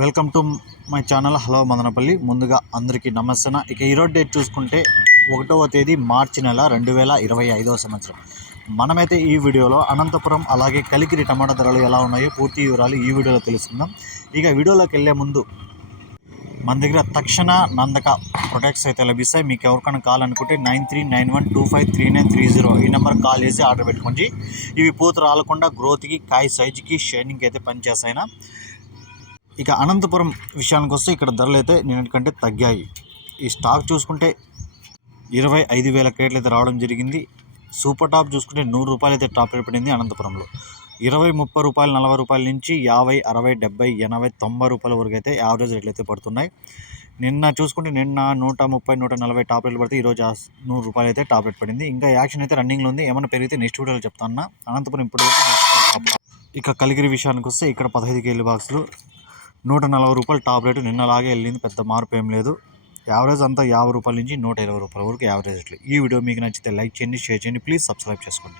Welcome to my channel. Hello Madanapalle. ముందుగా అందరికీ నమస్తన. ఇక ఈరోజు డేట్ చూసుకుంటే ఒకటవ తేదీ మార్చి నెల రెండు వేల ఇరవై ఐదవ సంవత్సరం. మనమైతే ఈ వీడియోలో అనంతపురం అలాగే కలికిరి టమాటా ధరలు ఎలా ఉన్నాయో పూర్తి వివరాలు ఈ వీడియోలో తెలుసుకుందాం. ఇక వీడియోలోకి వెళ్ళే ముందు మన దగ్గర తక్షణ నందక ప్రొడక్ట్స్ అయితే లభిస్తాయి. మీకు ఎవరికైనా కావాలనుకుంటే nine three nine one two five three nine three zero ఈ నెంబర్ కాల్ చేసి ఆర్డర్ పెట్టుకోండి. ఇవి పూత రాలకుండా గ్రోత్కి కాయ సైజుకి షైనింగ్కి అయితే పనిచేస్తాయినా ఇక అనంతపురం విషయానికి వస్తే ఇక్కడ ధరలు అయితే నిన్నటికంటే తగ్గాయి. ఈ స్టాక్ చూసుకుంటే ఇరవై ఐదు వేల క్రేట్లు అయితే రావడం జరిగింది. సూపర్ టాప్ చూసుకుంటే నూరు రూపాయలు అయితే టాప్ రేట్ పడింది అనంతపురంలో. ఇరవై ముప్పై రూపాయలు నలభై రూపాయల నుంచి యాభై అరవై డెబ్బై ఎనభై తొంభై రూపాయల వరకు అయితే యావరేజ్ రేట్లు అయితే పడుతున్నాయి. నిన్న చూసుకుంటే నిన్న నూట ముప్పై నూట నలభై టాప్ రేట్లు పడితే ఈరోజు ఆ నూరు రూపాయలు అయితే టాప్ రేట్ పడింది. ఇంకా యాక్షన్ అయితే రన్నింగ్లో ఉంది. ఏమైనా పెరిగితే నెక్స్ట్ వీడియోలో చెప్తాను అనంతపురం ఇప్పుడు ఇక కలిగిరి విషయానికి వస్తే ఇక్కడ పదహైదు కేజీ బాక్సులు నూట నలభై రూపాయలు టాప్ రేటు నిన్నలాగే వెళ్ళింది పెద్ద మార్పు ఏం లేదు. యావరేజ్ అంతా యాభై రూపాయల నుంచి నూట ఇరవై రూపాయల వరకు యావరేజ్ రేట్లు ఈ వీడియో మీకు నచ్చితే లైక్ చేయండి షేర్ చేయండి ప్లీజ్ సబ్స్క్రైబ్ చేసుకోండి.